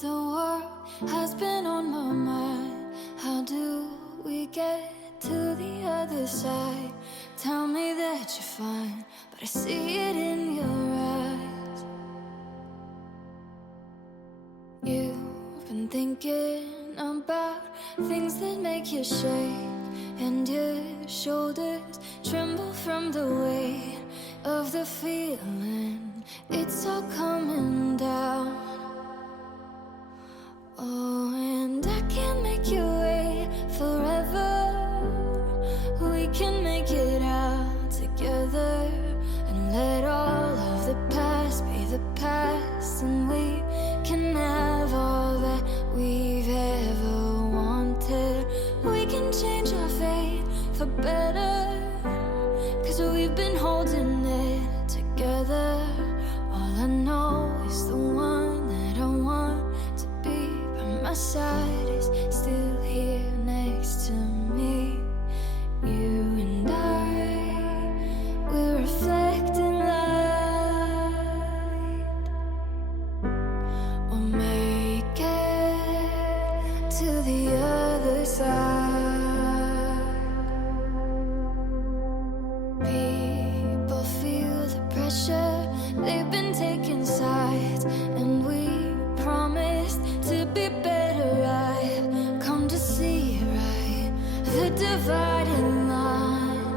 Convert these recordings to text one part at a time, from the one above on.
the world has been on my mind. How do we get to the other side? Tell me that you're fine, but I see it in your eyes. You've been thinking about things that make you shake, and your shoulders tremble from the weight of the feeling. It's all coming down. Oh, and I can't make you wait forever. We can make it out together and let all of the past be the past, and we can have all that we've ever wanted. We can change our fate for better, 'cause we've been holding it together. All I know is the one that I want to be by my side is still here next to me. You and I, we're reflecting light. We'll make it to the other side. People feel the pressure, they've been taking sides, and we promised to be better. I've come to see right the dividing line.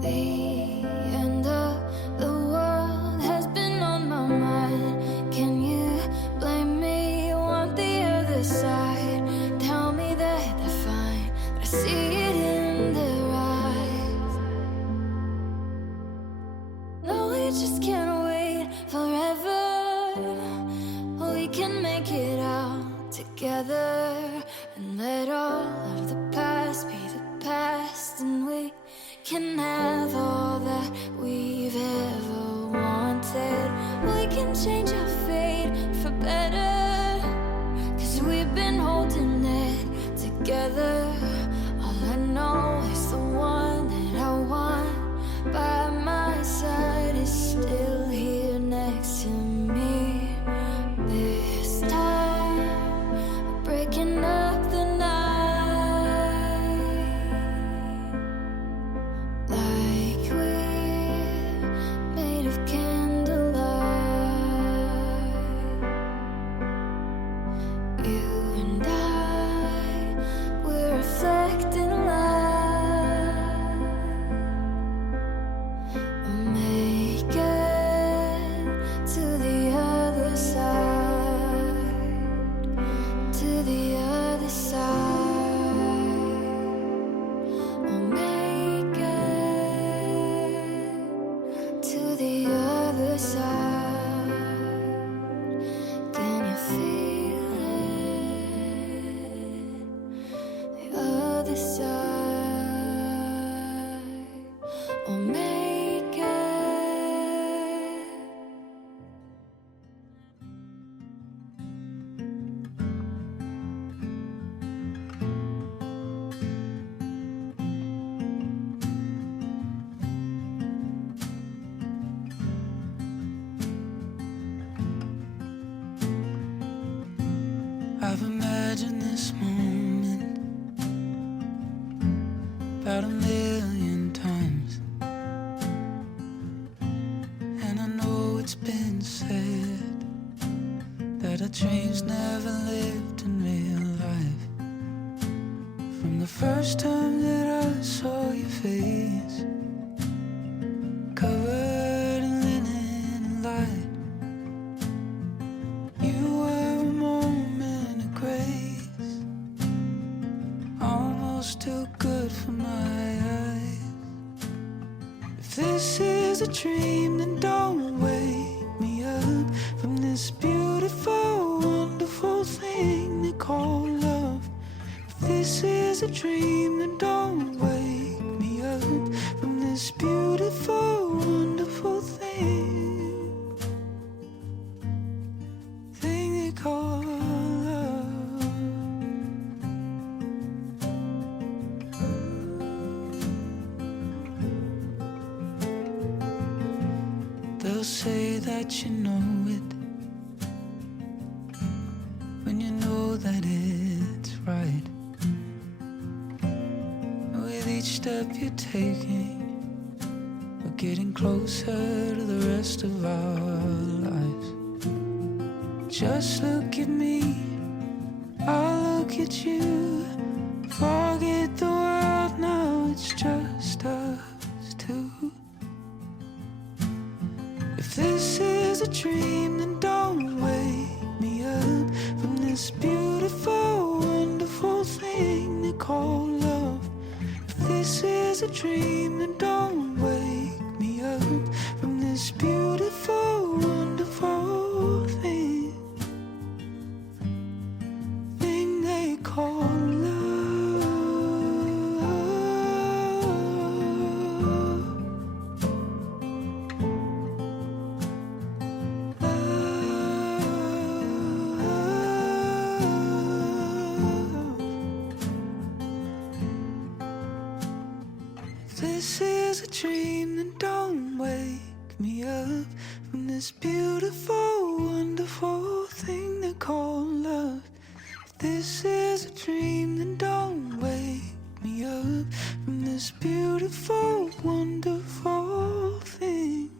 The end of the world has been on my mind. Can you blame me? Want the other side? Tell me that they're fine, but I see it in their eyes. No, we just can't wait forever. We can make it out together and let all of the past be the past, and we can have all that we've ever wanted. We can change our fate for better, 'cause we've been holding it together. All I know is the one that I want by my side is still here next to me. This time we're breaking up the night, like we're made of candlelight. You and I, we're reflecting light. We'll make it to the other side, to the other side. We'll make it to the other side. Can you feel it? The other side. We'll make it. I've imagined this moment about 1,000,000 times, and I know it's been said that our dreams never lived in real life. From the first time that I saw your face, covered in linen and light, you were a moment of grace, almost too good for my eyes. If this is a dream, then don't wake me up from this beautiful, wonderful thing they call love. If this is a dream, then don't wake me up from this beautiful, wonderful thing they call love. They'll say that you know it, step you're taking, we're getting closer to the rest of our lives. Just look at me, I'll look at you. Forget the world now, it's just us two. If this is a dream, then don't wake me up from this beautiful, wonderful thing they call love. If this is a dream, then don't wake me up from this beautiful, wonderful thing they call love. This is a dream, then don't wake me up from this beautiful, wonderful thing they call love. If this is a dream, then don't wake me up from this beautiful, wonderful thing.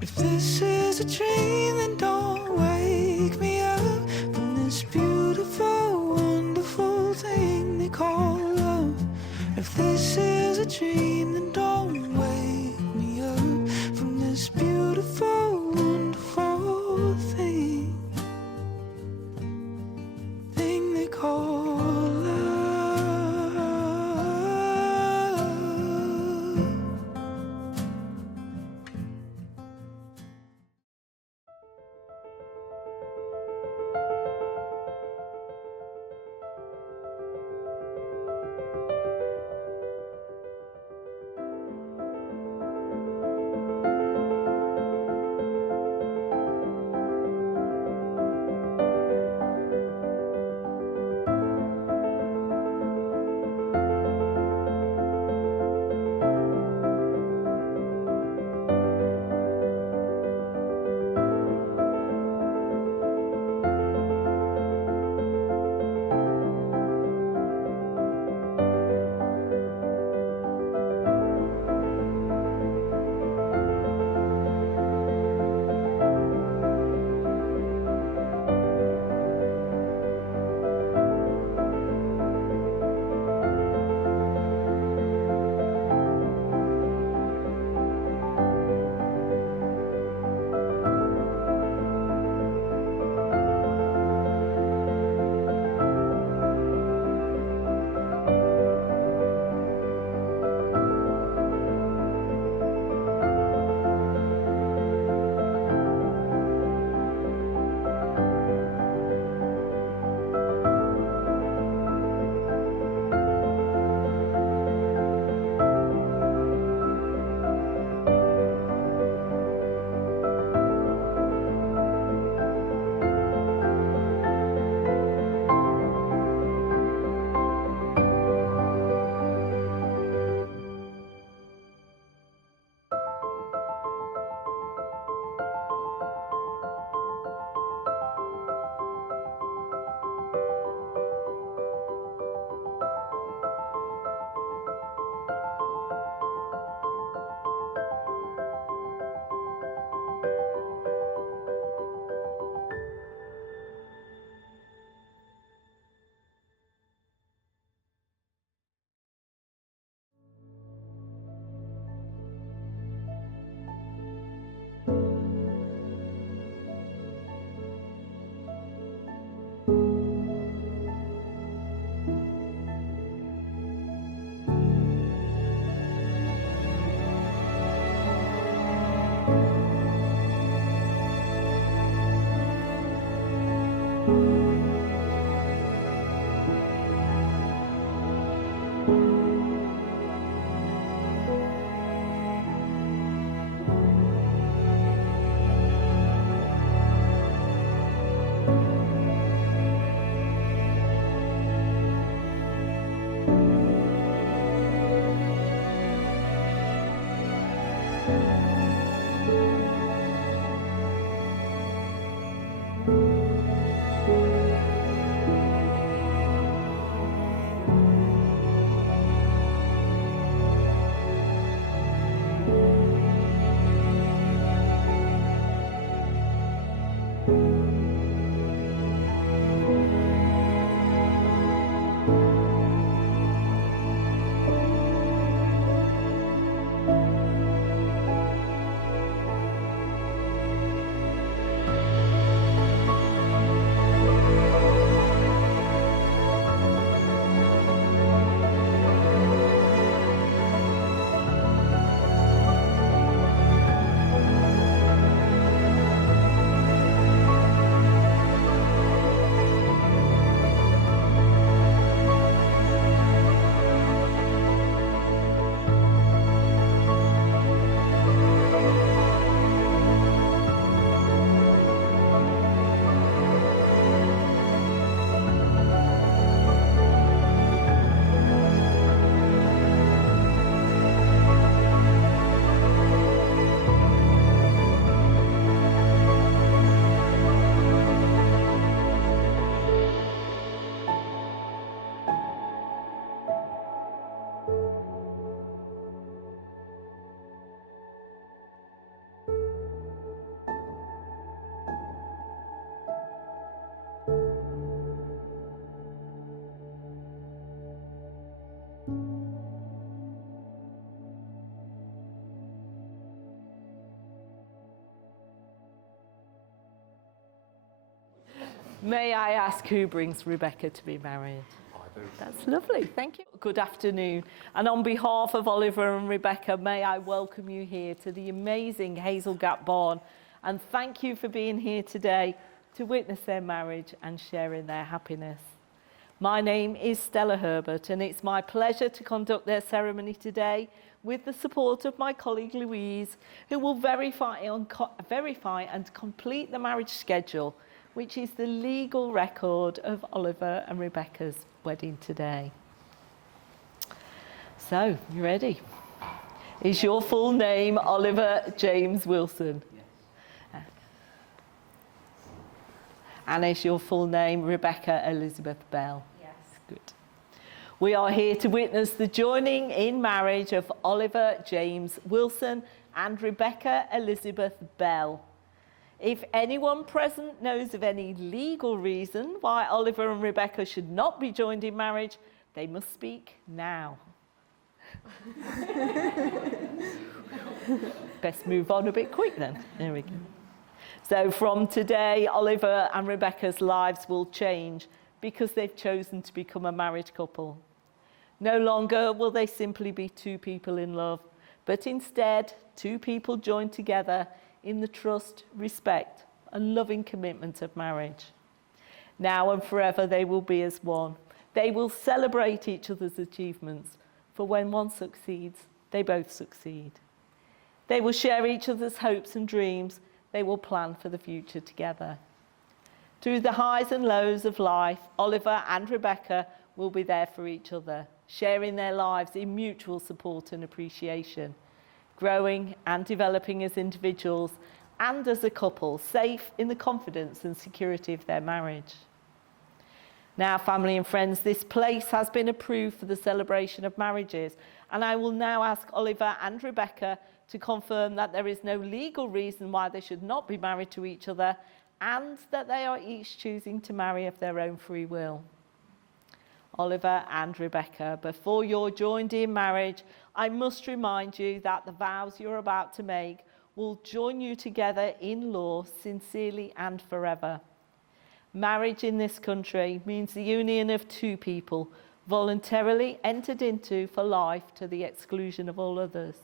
If this is a dream, then don't wake me up from this beautiful, wonderful thing they call love. If this is a dream, then don't wake me up from this beautiful, wonderful thing they call love. May I ask who brings Rebecca to be married? I do. That's lovely, thank you. Good afternoon. And on behalf of Oliver and Rebecca, may I welcome you here to the amazing Hazel Gap Barn. And thank you for being here today to witness their marriage and sharing their happiness. My name is Stella Herbert, and it's my pleasure to conduct their ceremony today with the support of my colleague Louise, who will verify and complete the marriage schedule, which is the legal record of Oliver and Rebecca's wedding today. So, you ready? Is your full name Oliver James Wilson? Yes. And is your full name Rebecca Elizabeth Bell? Yes. Good. We are here to witness the joining in marriage of Oliver James Wilson and Rebecca Elizabeth Bell. If anyone present knows of any legal reason why Oliver and Rebecca should not be joined in marriage, they must speak now. Best move on a bit quick then. There we go. So from today, Oliver and Rebecca's lives will change because they've chosen to become a married couple. No longer will they simply be two people in love, but instead two people joined together in the trust, respect, and loving commitment of marriage. Now and forever they will be as one. They will celebrate each other's achievements, for when one succeeds, they both succeed. They will share each other's hopes and dreams. They will plan for the future together. Through the highs and lows of life, Oliver and Rebecca will be there for each other, sharing their lives in mutual support and appreciation, growing and developing as individuals and as a couple, safe in the confidence and security of their marriage. Now, family and friends, this place has been approved for the celebration of marriages, and I will now ask Oliver and Rebecca to confirm that there is no legal reason why they should not be married to each other, and that they are each choosing to marry of their own free will. Oliver and Rebecca, before you're joined in marriage, I must remind you that the vows you're about to make will join you together in law sincerely and forever. Marriage in this country means the union of two people voluntarily entered into for life to the exclusion of all others.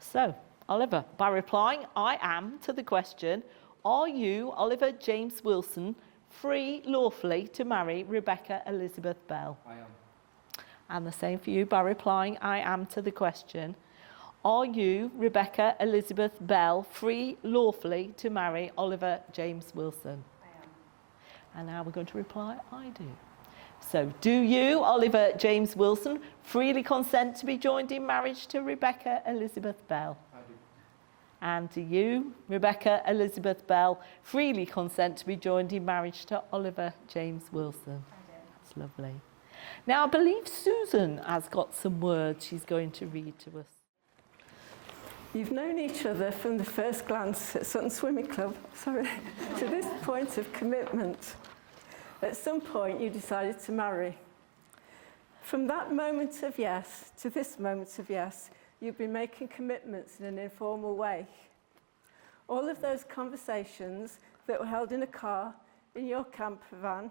So, Oliver, by replying I am to the question, are you, Oliver James Wilson, free lawfully to marry Rebecca Elizabeth Bell? I am. And the same for you by replying I am to the question. Are you, Rebecca Elizabeth Bell, free lawfully to marry Oliver James Wilson? I am. And now we're going to reply I do. So, do you, Oliver James Wilson, freely consent to be joined in marriage to Rebecca Elizabeth Bell? I do. And do you, Rebecca Elizabeth Bell, freely consent to be joined in marriage to Oliver James Wilson? I do. That's lovely. Now, I believe Susan has got some words she's going to read to us. You've known each other from the first glance at Sutton Swimming Club, to this point of commitment. At some point, you decided to marry. From that moment of yes to this moment of yes, you've been making commitments in an informal way. All of those conversations that were held in a car, in your camper van,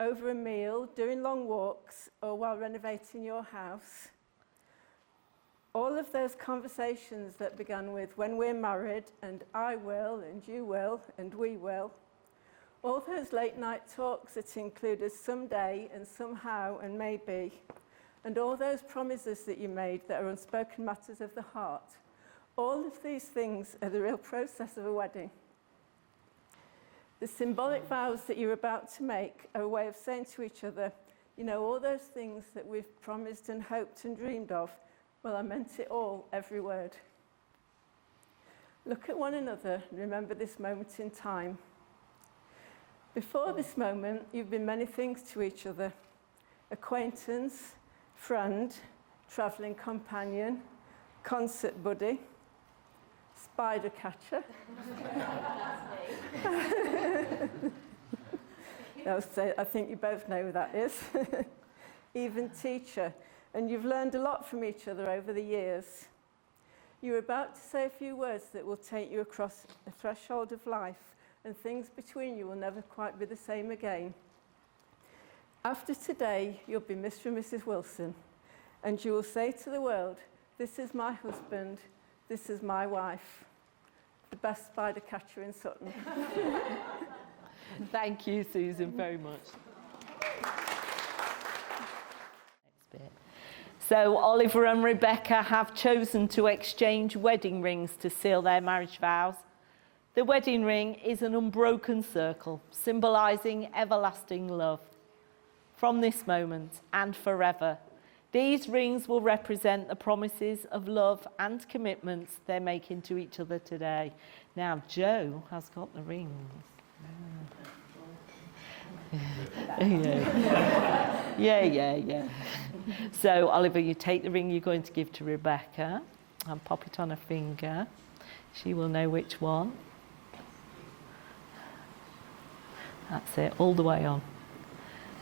over a meal, during long walks, or while renovating your house. All of those conversations that began with, when we're married, and I will, and you will, and we will. All those late night talks that included someday and somehow and maybe. And all those promises that you made that are unspoken matters of the heart. All of these things are the real process of a wedding. The symbolic vows that you're about to make are a way of saying to each other, you know, all those things that we've promised and hoped and dreamed of, well, I meant it all, every word. Look at one another and remember this moment in time. Before this moment, you've been many things to each other. Acquaintance, friend, travelling companion, concert buddy, spider catcher. I think you both know who that is. Even teacher. And you've learned a lot from each other over the years. You're about to say a few words that will take you across a threshold of life, and things between you will never quite be the same again. After today, you'll be Mr. and Mrs. Wilson, and you will say to the world, this is my husband, this is my wife, the best spider catcher in Sutton. Thank you, Susan, very much. Next bit. So Oliver and Rebecca have chosen to exchange wedding rings to seal their marriage vows. The wedding ring is an unbroken circle, symbolising everlasting love. From this moment and forever, these rings will represent the promises of love and commitments they're making to each other today. Now, Joe has got the rings. Yeah. So, Oliver, you take the ring you're going to give to Rebecca and pop it on her finger. She will know which one. That's it, all the way on.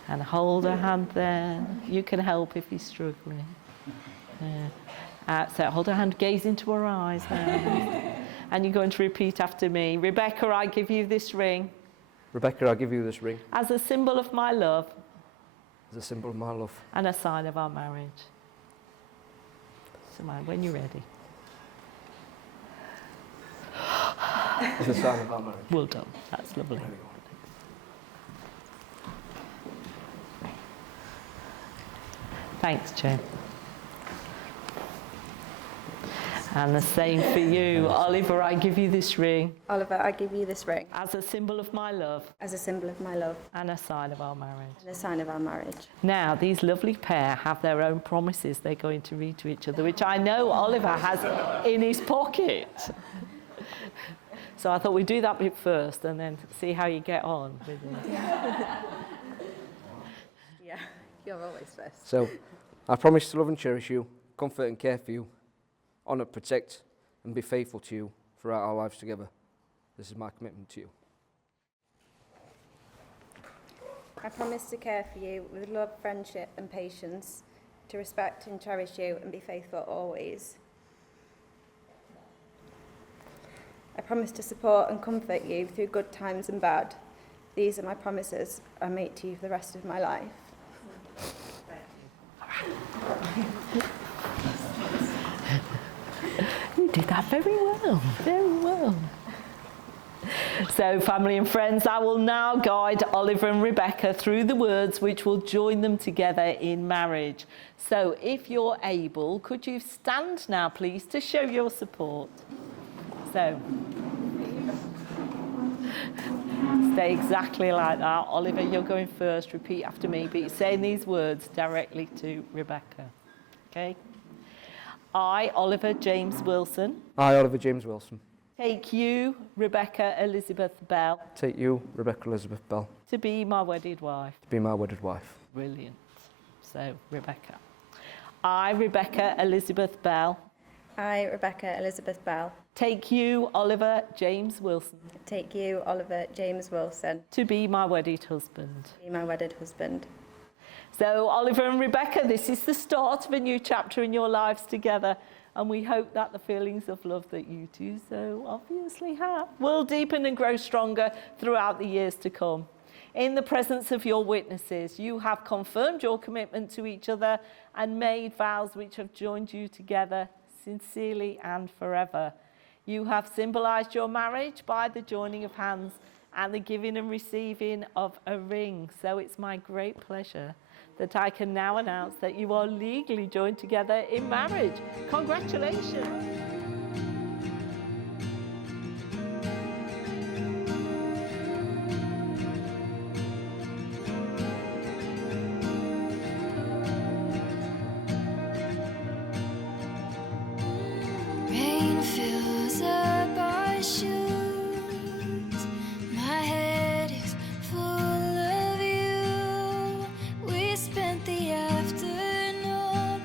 And hold her hand there. You can help if you're struggling. So hold her hand, gaze into her eyes now. And you're going to repeat after me. Rebecca, I give you this ring. Rebecca, I give you this ring. As a symbol of my love. As a symbol of my love. And a sign of our marriage. So, when you're ready. As a sign of our marriage. Well done. That's lovely. Thanks, Joe. And the same for you. Oliver, I give you this ring. Oliver, I give you this ring. As a symbol of my love. As a symbol of my love. And a sign of our marriage. And a sign of our marriage. Now, these lovely pair have their own promises they're going to read to each other, which I know Oliver has in his pocket. So I thought we'd do that bit first and then see how you get on with it. Yeah, you're always first. So, I promise to love and cherish you, comfort and care for you, honour, protect and be faithful to you throughout our lives together. This is my commitment to you. I promise to care for you with love, friendship and patience, to respect and cherish you and be faithful always. I promise to support and comfort you through good times and bad. These are my promises I make to you for the rest of my life. You did that very well, very well. So, family and friends, I will now guide Oliver and Rebecca through the words which will join them together in marriage. So, if you're able, could you stand now, please, to show your support? So, stay exactly like that. Oliver, you're going first. Repeat after me, but you're saying these words directly to Rebecca. Okay? I, Oliver James Wilson. I, Oliver James Wilson. Take you, Rebecca Elizabeth Bell. Take you, Rebecca Elizabeth Bell. To be my wedded wife. To be my wedded wife. Brilliant. So, Rebecca. I, Rebecca Elizabeth Bell. I, Rebecca Elizabeth Bell, take you, Oliver James Wilson, take you, Oliver James Wilson, to be my wedded husband. to be my wedded husband. So, Oliver and Rebecca, this is the start of a new chapter in your lives together, and we hope that the feelings of love that you two so obviously have will deepen and grow stronger throughout the years to come. In the presence of your witnesses, you have confirmed your commitment to each other and made vows which have joined you together sincerely and forever. You have symbolized your marriage by the joining of hands and the giving and receiving of a ring. So it's my great pleasure that I can now announce that you are legally joined together in marriage. Congratulations. Rain fills up our shoes. My head is full of you. We spent the afternoon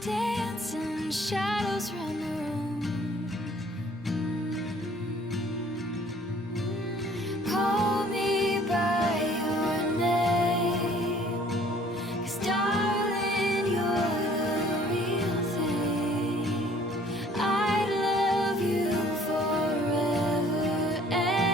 dancing, shadows run the room. Call me by your name, 'cause darling, you're the real thing. I love you forever anyway.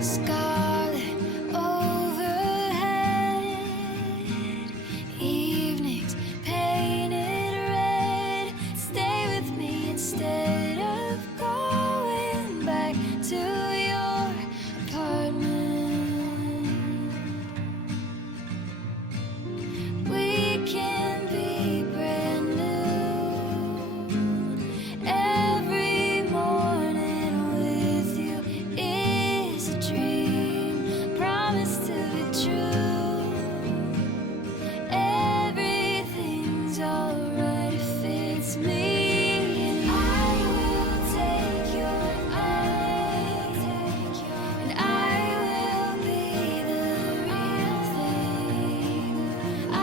Scarlet overhead, evenings painted red. Stay with me instead of going back to your apartment. We can be brand new. Every morning with you is a dream, promise to be true. Everything's alright if it's me, and I will take your hand, and I will be the real thing. I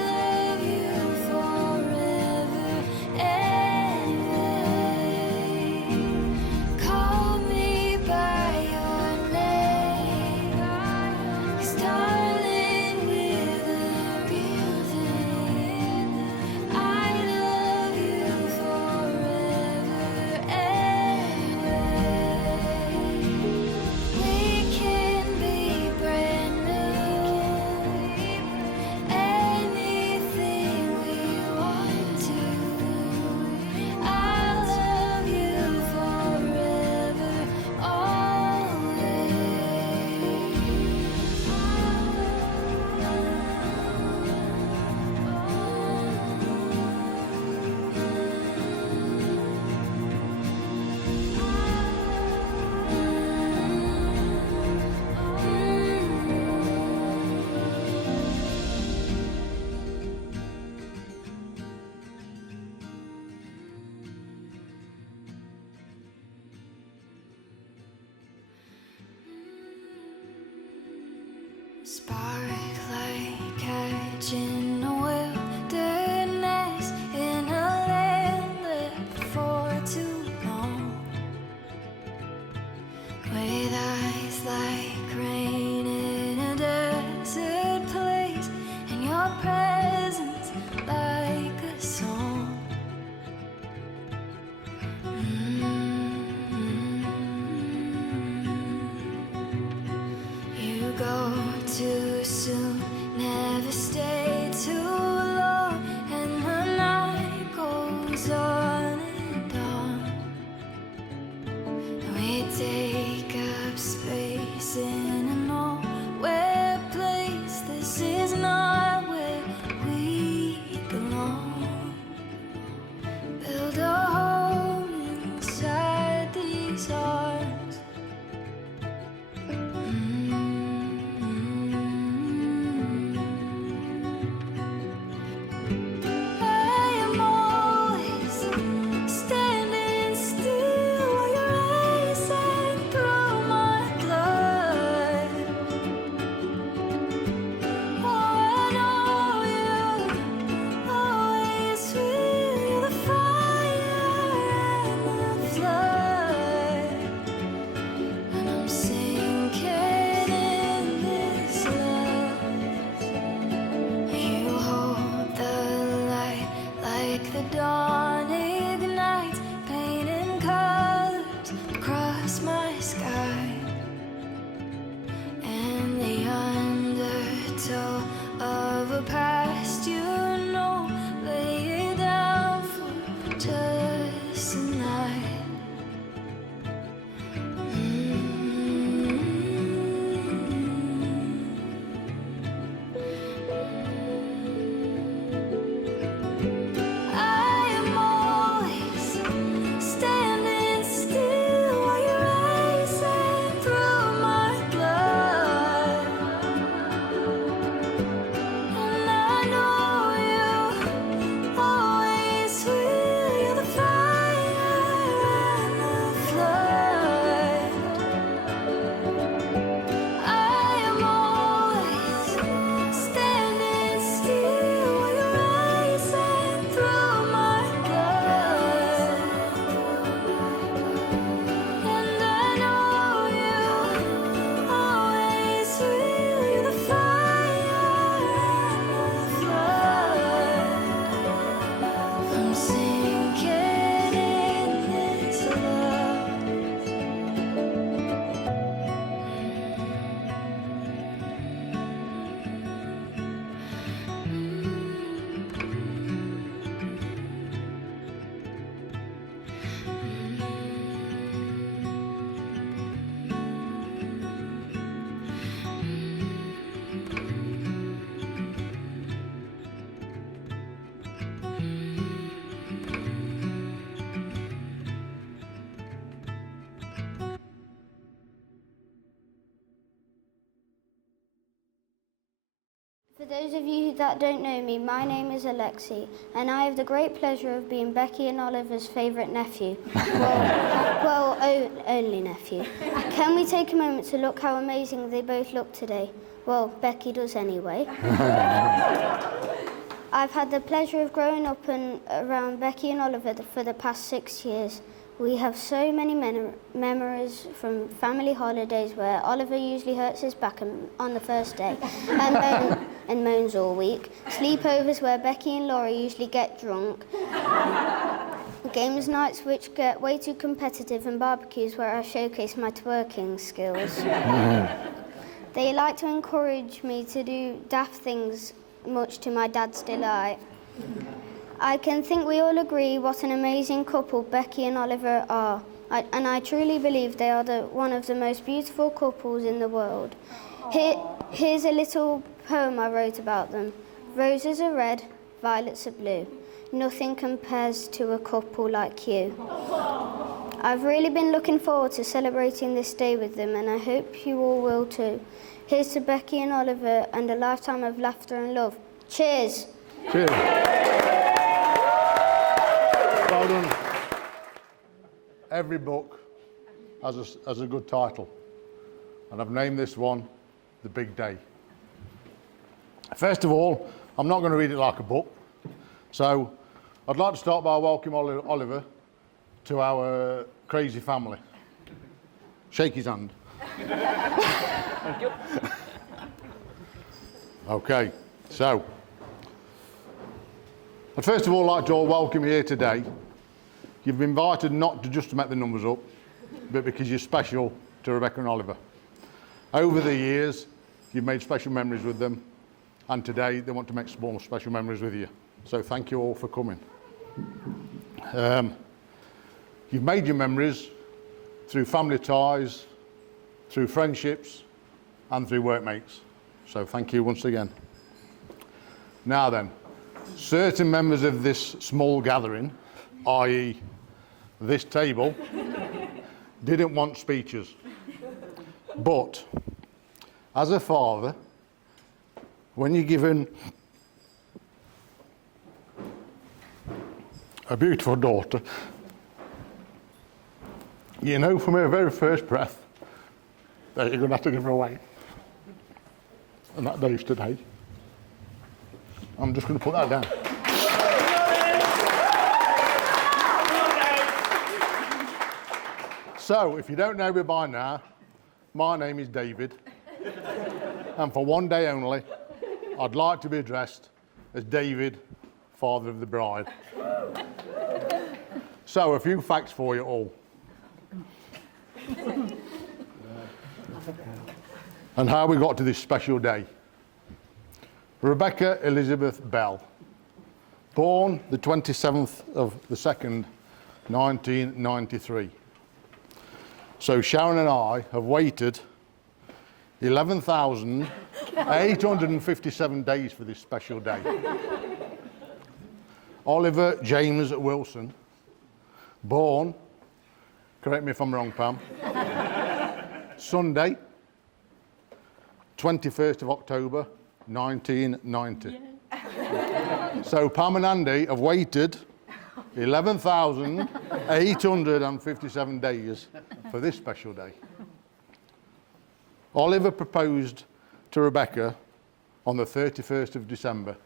love you forever anyway. Call me by your name, 'cause darling, we're the real thing. I love you forever anyway. We can be brand new, anything we want to. I love you forever, spark like catching a wilderness in a land left for too long, with eyes like rain in a desert place, and your presence like a song. You go to the dawn ignites, painting colors across my sky. And the undertow of a past, you know, lay it down for just a night. I am always standing still while you're racing through my blood. And I know you always will. You're the fire and the flood. I am always standing still while you're racing through my blood. And I know you always will. You're the fire and the flood. I'm sinking in this love. For those of you that don't know me, my name is Alexi, and I have the great pleasure of being Becky and Oliver's favourite nephew. Only nephew. Can we take a moment to look how amazing they both look today? Well, Becky does anyway. I've had the pleasure of growing up around Becky and Oliver for the past 6 years. We have so many memories from family holidays where Oliver usually hurts his back on the first day and moans all week. Sleepovers where Becky and Laurie usually get drunk. Games nights which get way too competitive, and barbecues where I showcase my twerking skills. They like to encourage me to do daft things, much to my dad's delight. I can think we all agree what an amazing couple Becky and Oliver are, and I truly believe they are one of the most beautiful couples in the world. Here's a little poem I wrote about them. Roses are red, violets are blue. Nothing compares to a couple like you. I've really been looking forward to celebrating this day with them, and I hope you all will too. Here's to Becky and Oliver and a lifetime of laughter and love. Cheers. Cheers. Well done. Every book has a good title, and I've named this one The Big Day. First of all, I'm not going to read it like a book, so I'd like to start by welcoming Oliver to our crazy family. Shake his hand. Thank you. Okay, so I'd first of all like to all welcome you here today. You've been invited not just to make the numbers up, but because you're special to Rebecca and Oliver. Over the years, you've made special memories with them, and today they want to make some more special memories with you. So thank you all for coming. You've made your memories through family ties, through friendships, and through workmates. So thank you once again. Now then, certain members of this small gathering, i.e. this table, didn't want speeches. But as a father, when you're given a beautiful daughter, you know from her very first breath that you're going to have to give her away. And that day is today. I'm just going to put that down. So, if you don't know me by now, my name is David. And for one day only, I'd like to be addressed as David, father of the bride. So, a few facts for you all. And how we got to this special day. Rebecca Elizabeth Bell, born the 27th of the 2nd, 1993. So Sharon and I have waited 11,857 days for this special day. Oliver James Wilson, born, correct me if I'm wrong, Pam, Sunday, 21st of October, 1990. So Pam and Andy have waited 11,857 days for this special day. Oliver proposed to Rebecca on the 31st of December,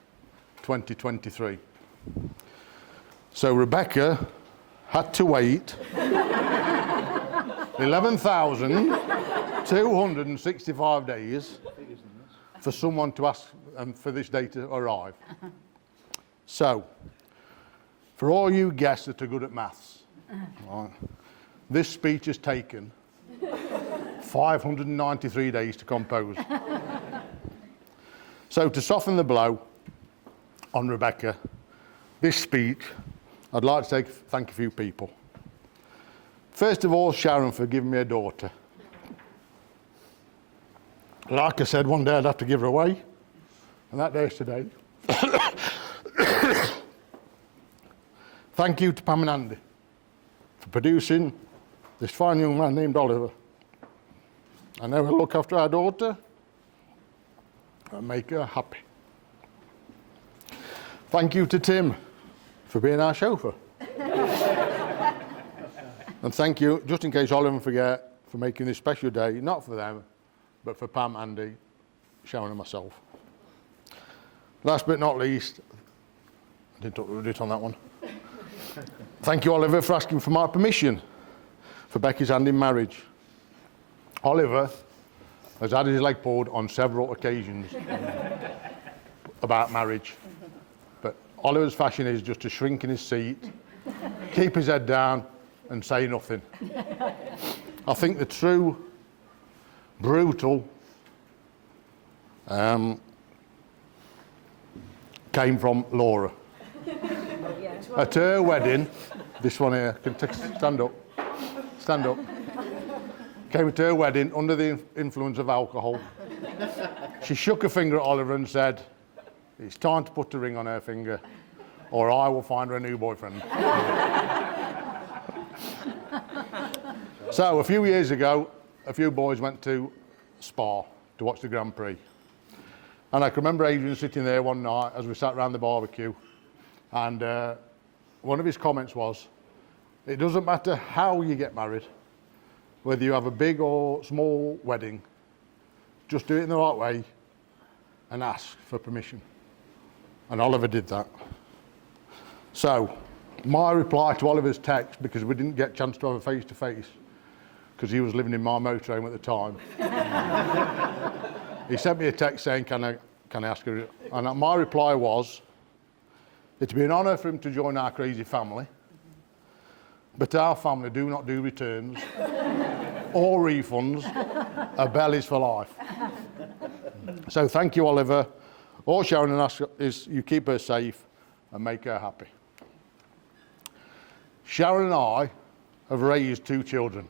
2023. So Rebecca had to wait 11,265 days for someone to ask and for this day to arrive. So, for all you guests that are good at maths, right, this speech has taken 593 days to compose. So, to soften the blow on Rebecca, this speech, I'd like to thank a few people. First of all, Sharon for giving me a daughter. Like I said, one day I'd have to give her away, and that day is today. Thank you to Pam and Andy for producing this fine young man named Oliver. I know he'll look after our daughter and make her happy. Thank you to Tim for being our chauffeur. And thank you, just in case Oliver forget, for making this special day, not for them, but for Pam, Andy, Sharon and myself. Last but not least, I didn't talk it on that one. Thank you, Oliver, for asking for my permission for Becky's hand in marriage. Oliver has had his leg pulled on several occasions about marriage. But Oliver's fashion is just to shrink in his seat, keep his head down, and say nothing. I think the true, brutal, came from Laura. At her wedding, this one here, stand up, stand up. Came at her wedding under the influence of alcohol. She shook her finger at Oliver and said, "It's time to put a ring on her finger, or I will find her a new boyfriend." So, a few years ago, a few boys went to Spa to watch the Grand Prix. And I can remember Adrian sitting there one night as we sat around the barbecue, and one of his comments was, "It doesn't matter how you get married, whether you have a big or small wedding, just do it in the right way and ask for permission." And Oliver did that. So, my reply to Oliver's text, because we didn't get a chance to have a face-to-face, because he was living in my motorhome at the time, he sent me a text saying, can I ask her? And my reply was, it'd be an honour for him to join our crazy family, but our family do not do returns or refunds. A bell is for life. So thank you, Oliver. All Sharon and ask is you keep her safe and make her happy. Sharon and I have raised 2 children.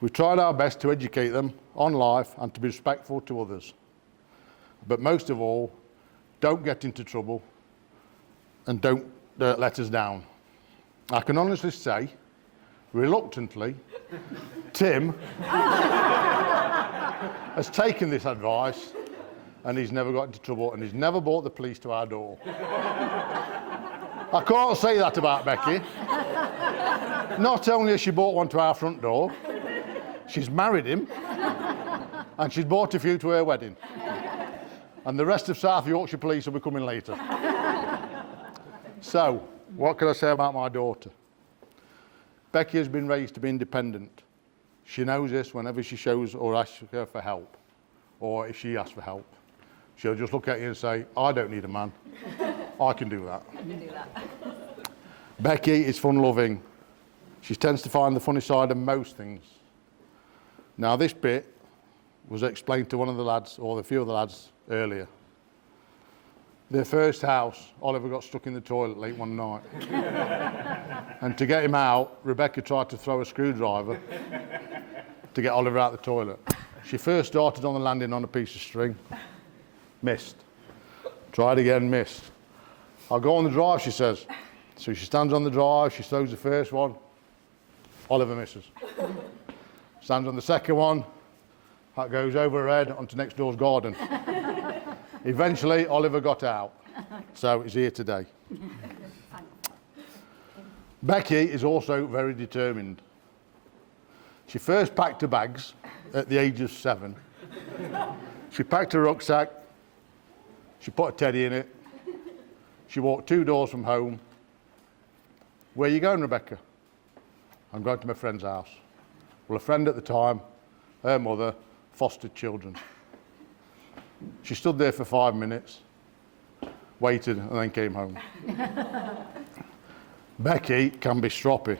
We've tried our best to educate them on life and to be respectful to others. But most of all, don't get into trouble and don't let us down. I can honestly say, reluctantly, Tim has taken this advice and he's never got into trouble and he's never brought the police to our door. I can't say that about Becky. Not only has she brought one to our front door, she's married him, and she's bought a few to her wedding. And the rest of South Yorkshire Police will be coming later. So, what can I say about my daughter? Becky has been raised to be independent. She knows this whenever she shows or asks her for help, or if she asks for help. She'll just look at you and say, "I don't need a man. I can do that. Becky is fun-loving. She tends to find the funny side of most things. Now, this bit was explained to one of the lads, or a few of the lads, earlier. Their first house, Oliver got stuck in the toilet late one night. And to get him out, Rebecca tried to throw a screwdriver to get Oliver out of the toilet. She first started on the landing on a piece of string. Missed. Tried again, missed. I'll go on the drive, she says. So she stands on the drive, she throws the first one. Oliver misses. Stands on the second one. That goes over her head onto next door's garden. Eventually, Oliver got out. So he's here today. Becky is also very determined. She first packed her bags at the age of 7. She packed her rucksack. She put a teddy in it. She walked 2 doors from home. Where are you going, Rebecca? I'm going to my friend's house. Well, a friend at the time, her mother, fostered children. She stood there for 5 minutes, waited, and then came home. Becky can be stroppy.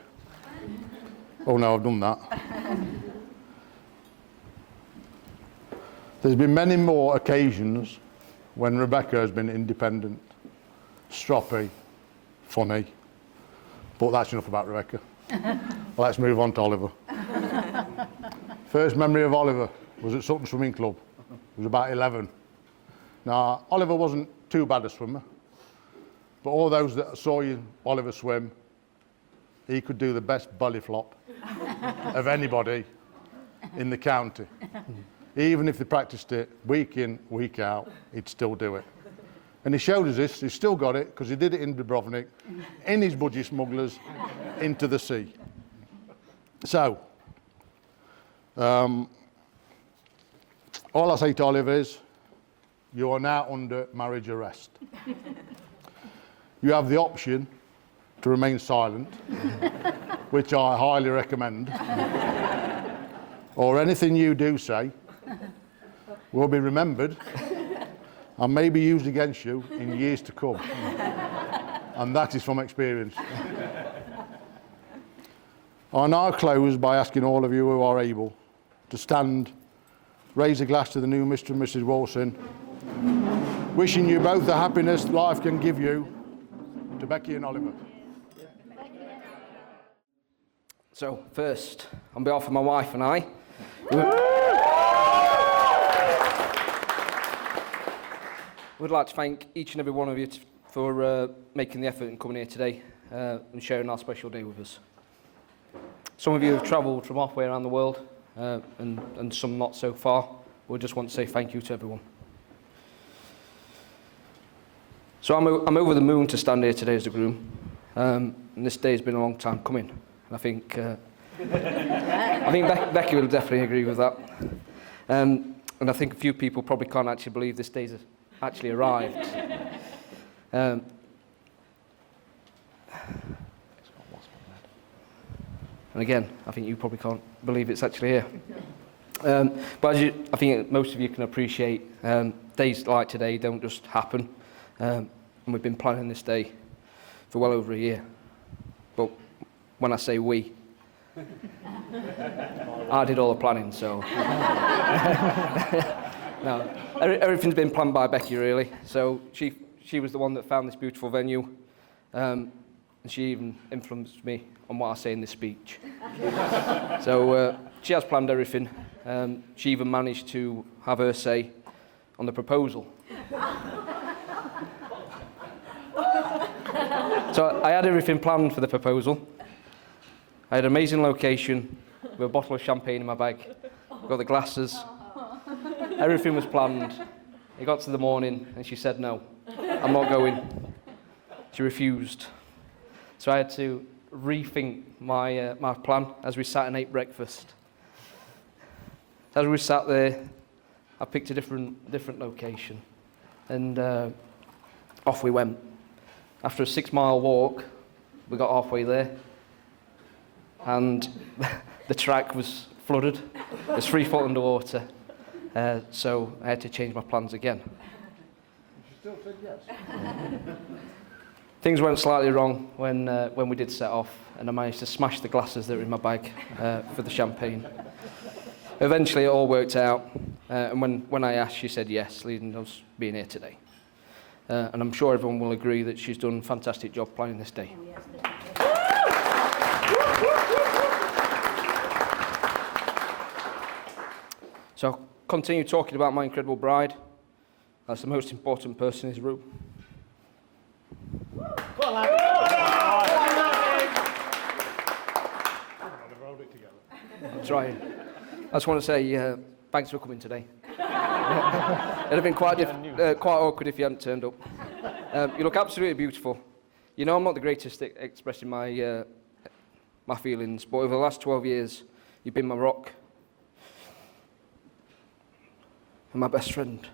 Oh no, I've done that. There's been many more occasions when Rebecca has been independent, stroppy, funny. But that's enough about Rebecca. Let's move on to Oliver. First memory of Oliver was at Sutton Swimming Club. He was about 11. Now, Oliver wasn't too bad a swimmer, but all those that saw Oliver swim, he could do the best belly flop of anybody in the county. Even if they practiced it week in, week out, he'd still do it. And he showed us this, he's still got it, because he did it in Dubrovnik, in his budgie smugglers, into the sea. So, all I say to Oliver is, you are now under marriage arrest. You have the option to remain silent, which I highly recommend, or anything you do say will be remembered and may be used against you in years to come. And that is from experience. I now close by asking all of you who are able to stand, raise a glass to the new Mr. and Mrs. Wilson, wishing you both the happiness life can give you, to Becky and Oliver. So, first, on behalf of my wife and I, we'd like to thank each and every one of you for making the effort and coming here today and sharing our special day with us. Some of you have travelled from halfway around the world and some not so far. We just want to say thank you to everyone. So I'm over the moon to stand here today as the groom. And this day has been a long time coming. And I think Becky will definitely agree with that. And I think a few people probably can't actually believe this day's actually arrived. And again, I think you probably can't believe it's actually here. But I think most of you can appreciate, days like today don't just happen. And we've been planning this day for well over a year. But when I say we, I did all the planning, so. No, everything's been planned by Becky, really. So she was the one that found this beautiful venue, and she even influenced me on what I say in this speech. So she has planned everything. She even managed to have her say on the proposal. So I had everything planned for the proposal. I had an amazing location with a bottle of champagne in my bag. Got the glasses. Everything was planned. It got to the morning and she said, no, I'm not going. She refused. So I had to rethink my plan as we sat and ate breakfast. As we sat there, I picked a different location. And off we went. After a 6-mile walk, we got halfway there. And the track was flooded. It was 3 foot underwater. So I had to change my plans again. She still said yes. Things went slightly wrong when we did set off, and I managed to smash the glasses that were in my bag for the champagne. Eventually, it all worked out, and when I asked, she said yes, leading us being here today. And I'm sure everyone will agree that she's done a fantastic job planning this day. So I'll continue talking about my incredible bride. That's the most important person in this room. I'm trying. I just want to say thanks for coming today. It'd have been quite awkward if you hadn't turned up. You look absolutely beautiful. You know I'm not the greatest at expressing my feelings, but over the last 12 years, you've been my rock and my best friend.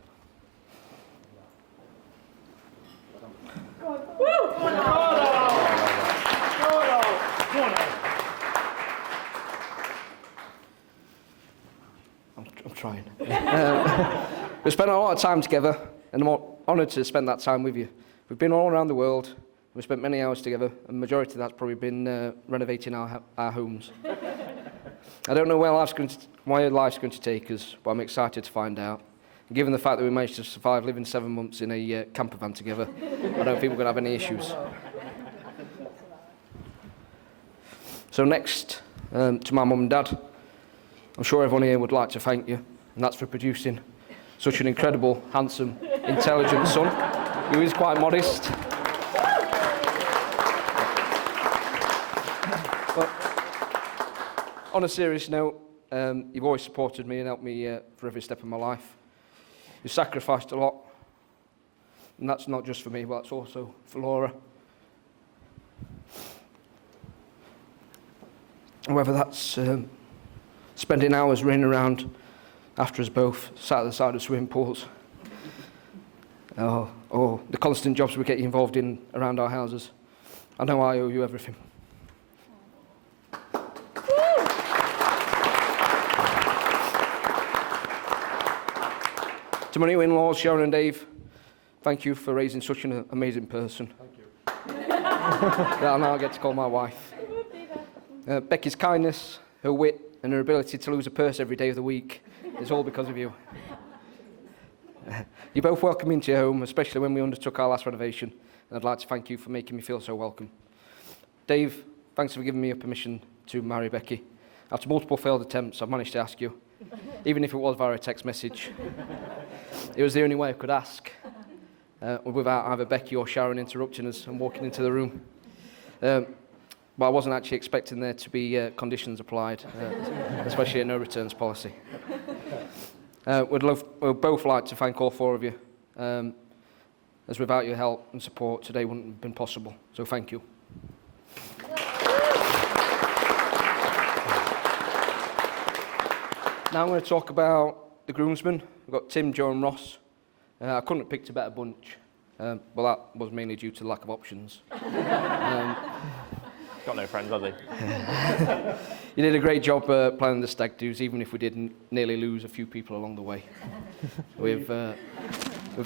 I'm trying. We've spent a lot of time together, and I'm honoured to spend that time with you. We've been all around the world. We've spent many hours together, and the majority of that's probably been renovating our homes. I don't know where life's going to take us, but I'm excited to find out. And given the fact that we managed to survive living 7 months in a camper van together, I don't think we're going to have any issues. So next, to my mum and dad, I'm sure everyone here would like to thank you, and that's for producing such an incredible, handsome, intelligent son, who is quite modest. But on a serious note, you've always supported me and helped me for every step of my life. You've sacrificed a lot, and that's not just for me, but that's also for Laura. Whether that's spending hours running around after us both, sat at the side of swimming pools, or the constant jobs we get involved in around our houses. I know I owe you everything. To my new in-laws, Sharon and Dave, thank you for raising such an amazing person. Thank you. That I now get to call my wife. Becky's kindness, her wit, and her ability to lose a purse every day of the week is all because of you. You're both welcome into your home, especially when we undertook our last renovation, and I'd like to thank you for making me feel so welcome. Dave, thanks for giving me your permission to marry Becky. After multiple failed attempts, I've managed to ask you, even if it was via a text message. It was the only way I could ask, without either Becky or Sharon interrupting us and walking into the room. But I wasn't actually expecting there to be conditions applied, especially a no returns policy. We'd both like to thank all four of you, as without your help and support, today wouldn't have been possible. So thank you. Now I'm going to talk about the groomsmen. We've got Tim, Joe and Ross. I couldn't have picked a better bunch, but that was mainly due to the lack of options. Got no friends, has he? You did a great job planning the stag do's, even if we did nearly lose a few people along the way. With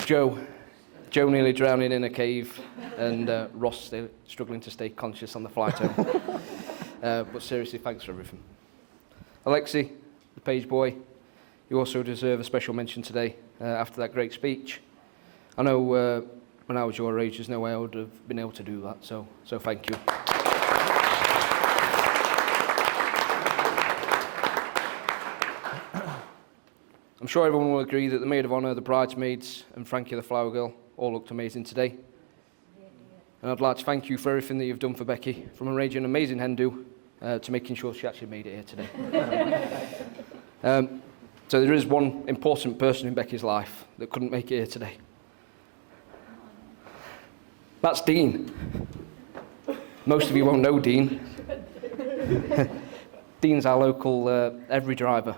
Joe nearly drowning in a cave, and Ross struggling to stay conscious on the flight home. But seriously, thanks for everything. Alexi, the page boy, you also deserve a special mention today after that great speech. I know when I was your age, there's no way I would have been able to do that, so thank you. I'm sure everyone will agree that the maid of honour, the bridesmaids, and Frankie the flower girl all looked amazing today. And I'd like to thank you for everything that you've done for Becky, from arranging an amazing hen do to making sure she actually made it here today. So there is one important person in Becky's life that couldn't make it here today. That's Dean. Most of you won't know Dean. Dean's our local every driver.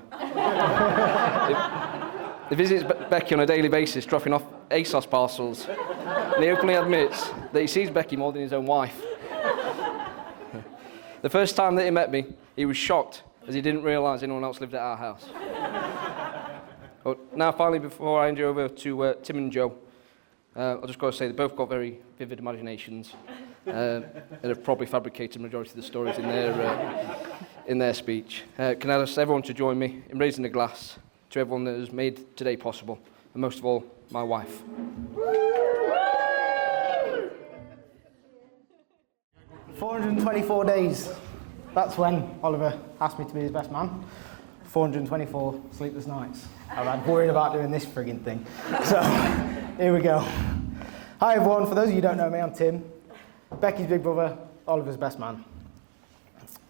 He visits Becky on a daily basis, dropping off ASOS parcels, and he openly admits that he sees Becky more than his own wife. The first time that he met me, he was shocked, as he didn't realise anyone else lived at our house. But now, finally, before I hand you over to Tim and Joe, I've just got to say, they both got very vivid imaginations and have probably fabricated the majority of the stories in their speech. Can I ask everyone to join me in raising a glass to everyone that has made today possible, and most of all, my wife. 424 days. That's when Oliver asked me to be his best man. 424 sleepless nights. I've had worrying about doing this frigging thing. So, here we go. Hi everyone, for those of you who don't know me, I'm Tim. Becky's big brother, Oliver's best man.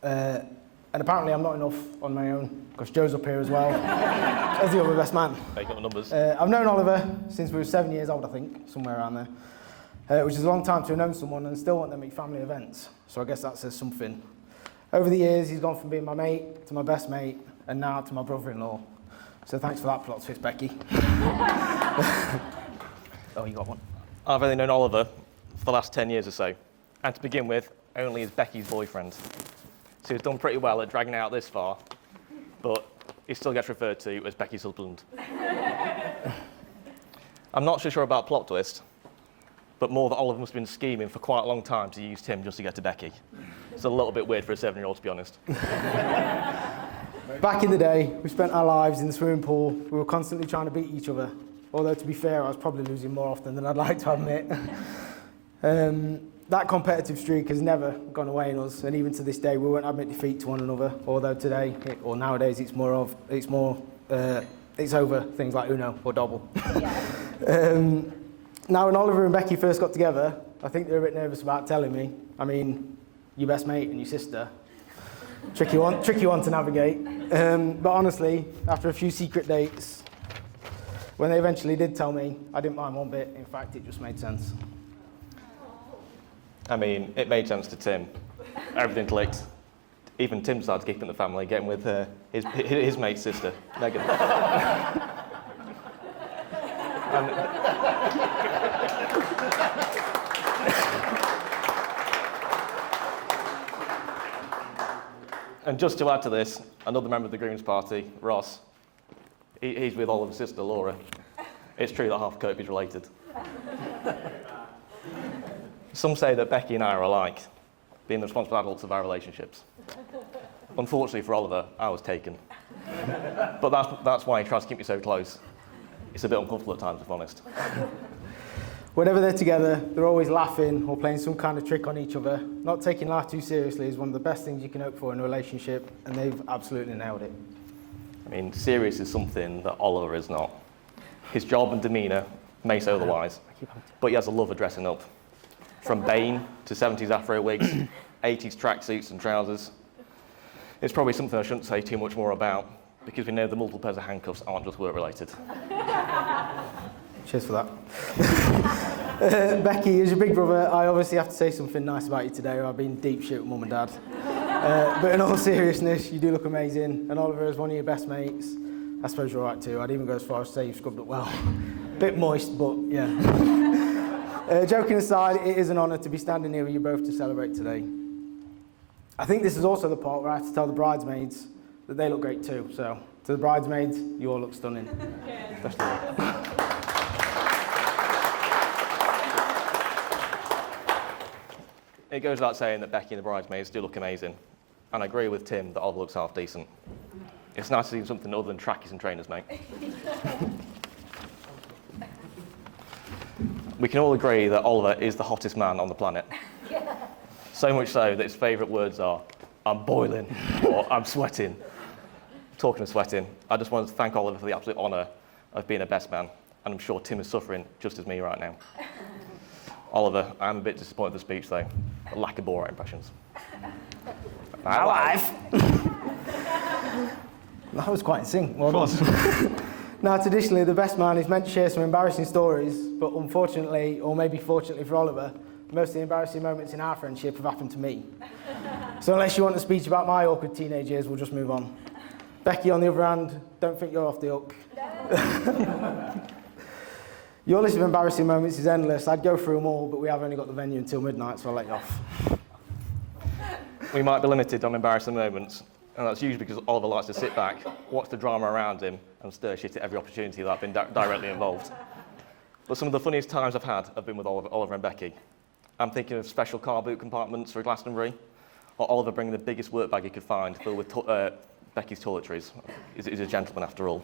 And apparently I'm not enough on my own, because Joe's up here as well, as the other best man. They got the numbers. I've known Oliver since we were 7 years old, I think, somewhere around there. Which is a long time to have known someone and still want them at family events. So I guess that says something. Over the years, he's gone from being my mate to my best mate, and now to my brother-in-law. So thanks for that plot twist, Becky. Oh, you got one. I've only known Oliver for the last 10 years or so. And to begin with, only as Becky's boyfriend. So he's done pretty well at dragging it out this far, but he still gets referred to as Becky's husband. I'm not so sure about plot twist, but more that Oliver must have been scheming for quite a long time to use Tim just to get to Becky. It's a little bit weird for a 7-year-old, to be honest. Back in the day, we spent our lives in the swimming pool. We were constantly trying to beat each other. Although, to be fair, I was probably losing more often than I'd like to admit. That competitive streak has never gone away in us, and even to this day, we won't admit defeat to one another. Although today, or nowadays, it's over things like Uno or Dobble. Yeah. Now, when Oliver and Becky first got together, I think they were a bit nervous about telling me. I mean, your best mate and your sister. Tricky one to navigate. But honestly, after a few secret dates, when they eventually did tell me, I didn't mind one bit. In fact, it just made sense. I mean, it made sense to Tim. Everything clicked. Even Tim started to keep in the family, getting with his mate's sister, Megan. And just to add to this, another member of the groom's party, Ross, he's with Oliver's sister, Laura. It's true that half Kirkby's related. Some say that Becky and I are alike, being the responsible adults of our relationships. Unfortunately for Oliver, I was taken. But that's why he tries to keep me so close. It's a bit uncomfortable at times, if I'm honest. Whenever they're together, they're always laughing or playing some kind of trick on each other. Not taking life too seriously is one of the best things you can hope for in a relationship, and they've absolutely nailed it. I mean, serious is something that Oliver is not. His job and demeanour may say otherwise, but he has a love of dressing up. From Bane to 70s afro wigs, 80s tracksuits and trousers. It's probably something I shouldn't say too much more about, because we know the multiple pairs of handcuffs aren't just work-related. Cheers for that. Becky, as your big brother, I obviously have to say something nice about you today, or I've been deep shit with Mum and Dad. But in all seriousness, you do look amazing, and Oliver is one of your best mates. I suppose you're right too. I'd even go as far as to say you've scrubbed up well. Bit moist, but yeah. Joking aside, it is an honour to be standing here with you both to celebrate today. I think this is also the part where I have to tell the bridesmaids that they look great too. So, to the bridesmaids, you all look stunning. Especially you. It goes without saying that Becky and the bridesmaids do look amazing. And I agree with Tim that Oliver looks half decent. It's nice to see something other than trackies and trainers, mate. We can all agree that Oliver is the hottest man on the planet. So much so that his favourite words are, "I'm boiling," or "I'm sweating." Talking of sweating, I just wanted to thank Oliver for the absolute honour of being a best man, and I'm sure Tim is suffering just as me right now. Oliver, I'm a bit disappointed with the speech though. A lack of Borat impressions. My wife. That was quite in sync. Well done. Now, traditionally, the best man is meant to share some embarrassing stories, but unfortunately, or maybe fortunately for Oliver, most of the embarrassing moments in our friendship have happened to me. So unless you want a speech about my awkward teenage years, we'll just move on. Becky, on the other hand, don't think you're off the hook. Your list of embarrassing moments is endless. I'd go through them all, but we have only got the venue until midnight, so I'll let you off. We might be limited on embarrassing moments, and that's usually because Oliver likes to sit back, watch the drama around him, and stir shit at every opportunity that I've been directly involved. But some of the funniest times I've had have been with Oliver and Becky. I'm thinking of special car boot compartments for Glastonbury, or Oliver bringing the biggest work bag he could find filled with Becky's toiletries. He's a gentleman after all.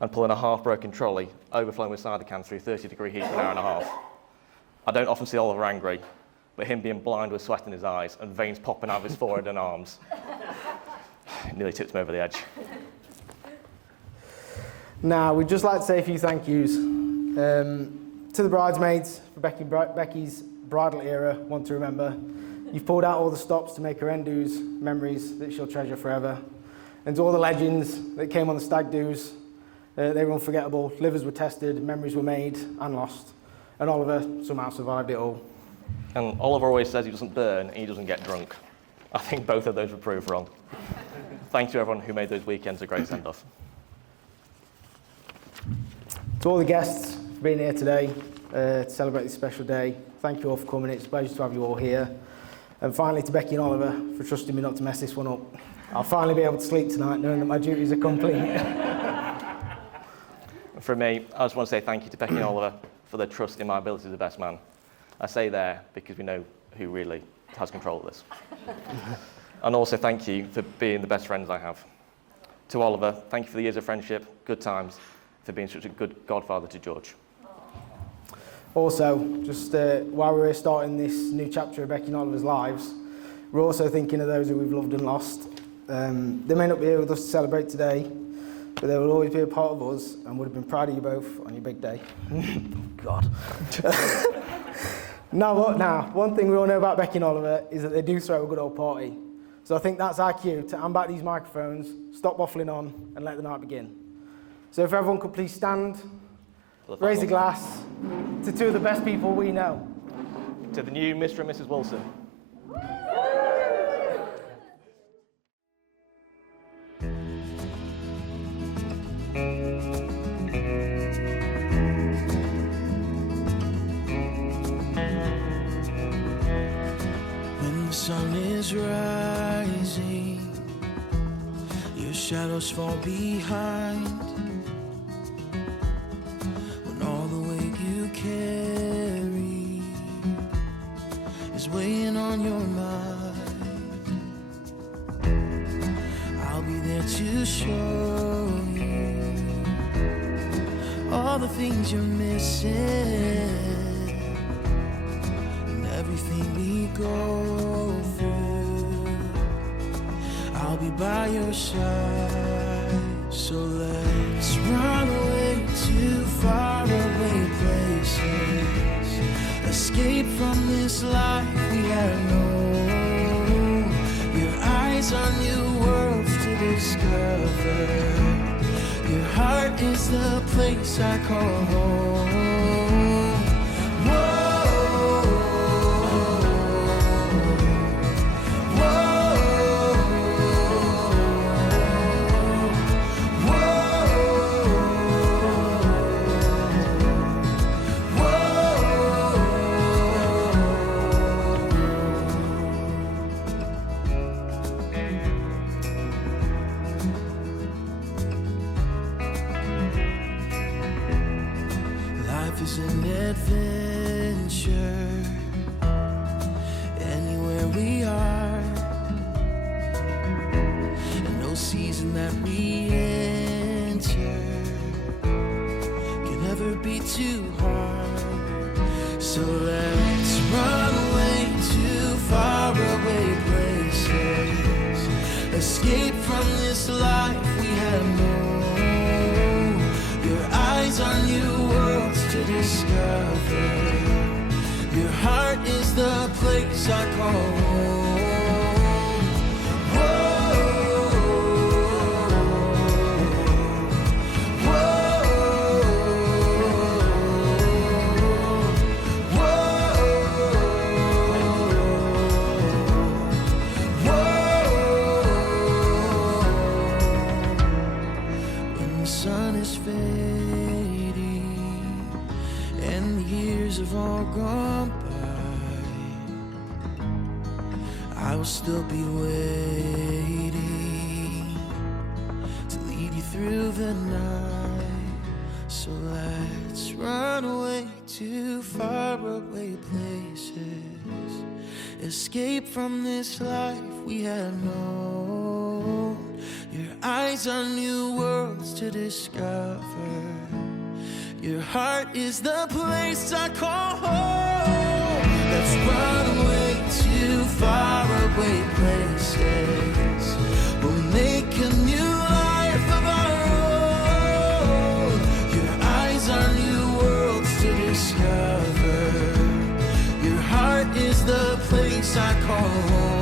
And pulling a half-broken trolley, overflowing with cider cans through 30-degree heat for an hour and a half. I don't often see Oliver angry, but him being blind with sweat in his eyes and veins popping out of his forehead and arms. It nearly tipped him over the edge. Now, we'd just like to say a few thank yous. To the bridesmaids for Becky's bridal era, one to remember. You've pulled out all the stops to make her end do's memories that she'll treasure forever. And to all the legends that came on the stag do's, they were unforgettable. Livers were tested, memories were made and lost. And Oliver somehow survived it all. And Oliver always says he doesn't burn and he doesn't get drunk. I think both of those were proved wrong. Thank you everyone who made those weekends a great send-off. To all the guests for being here today to celebrate this special day, thank you all for coming. It's a pleasure to have you all here. And finally to Becky and Oliver for trusting me not to mess this one up. I'll finally be able to sleep tonight knowing that my duties are complete. For me, I just want to say thank you to Becky and Oliver for their trust in my ability as the best man. I say there because we know who really has control of this. And also thank you for being the best friends I have. To Oliver, thank you for the years of friendship, good times, for being such a good godfather to George. Also, just while we're starting this new chapter of Becky and Oliver's lives, we're also thinking of those who we've loved and lost. They may not be here with us to celebrate today, but they will always be a part of us and would have been proud of you both on your big day. God. Now, one thing we all know about Becky and Oliver is that they do throw a good old party. So I think that's our cue to hand back these microphones, stop waffling on, and let the night begin. So if everyone could please stand, raise a glass to two of the best people we know. To the new Mr. and Mrs. Wilson. When the sun is rising, your shadows fall behind. When all the weight you carry is weighing on your mind, I'll be there to show you all the things you're missing. Everything we go through, I'll be by your side. So let's run away to faraway places, escape from this life we have known. Your eyes are new worlds to discover. Your heart is the place I call home. Life is an adventure, anywhere we are, and no season that we enter can ever be too hard. So let's run away to faraway places, escape from this life we have known. Your eyes are new worlds to discover. Your heart is the place I call home. When the sun is fading and the years have all gone by, I will still be waiting to lead you through the night. So let's run away to faraway places, escape from this life we have known. Your eyes are new worlds to discover. Your heart is the place I call home. Let's run away to faraway places. We'll make a new life of our own. Your eyes are new worlds to discover. Your heart is the place I call home.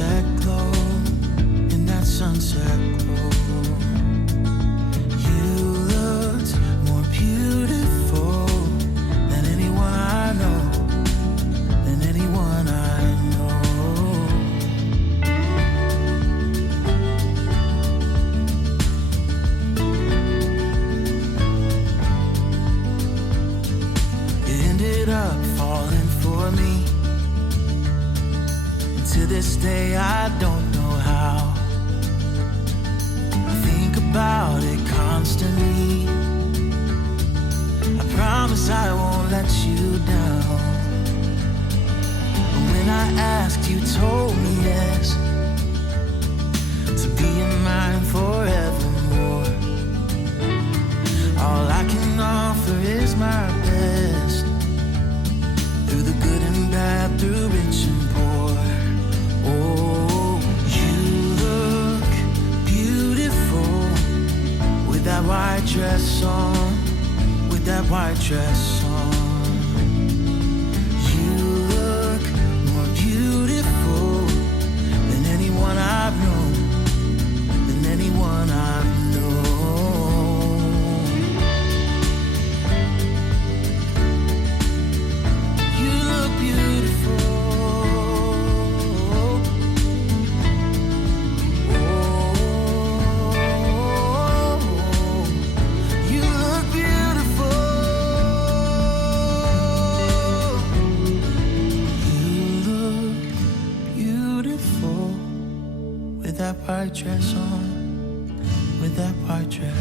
sunset glow, in that sunset glow. You looked more beautiful than anyone I know, than anyone I know. You ended up falling for me. To this day, I don't know how. I think about it constantly. I promise I won't let you down. But when I asked, you told me yes, to be in mine forevermore. All I can offer is my best, through the good and bad, through rich and poor. Oh, you look beautiful with that white dress on, with that white dress on. You look more beautiful than anyone I've known, than anyone I've known. You look beautiful. You look beautiful. You look beautiful with that white dress on, with that white dress.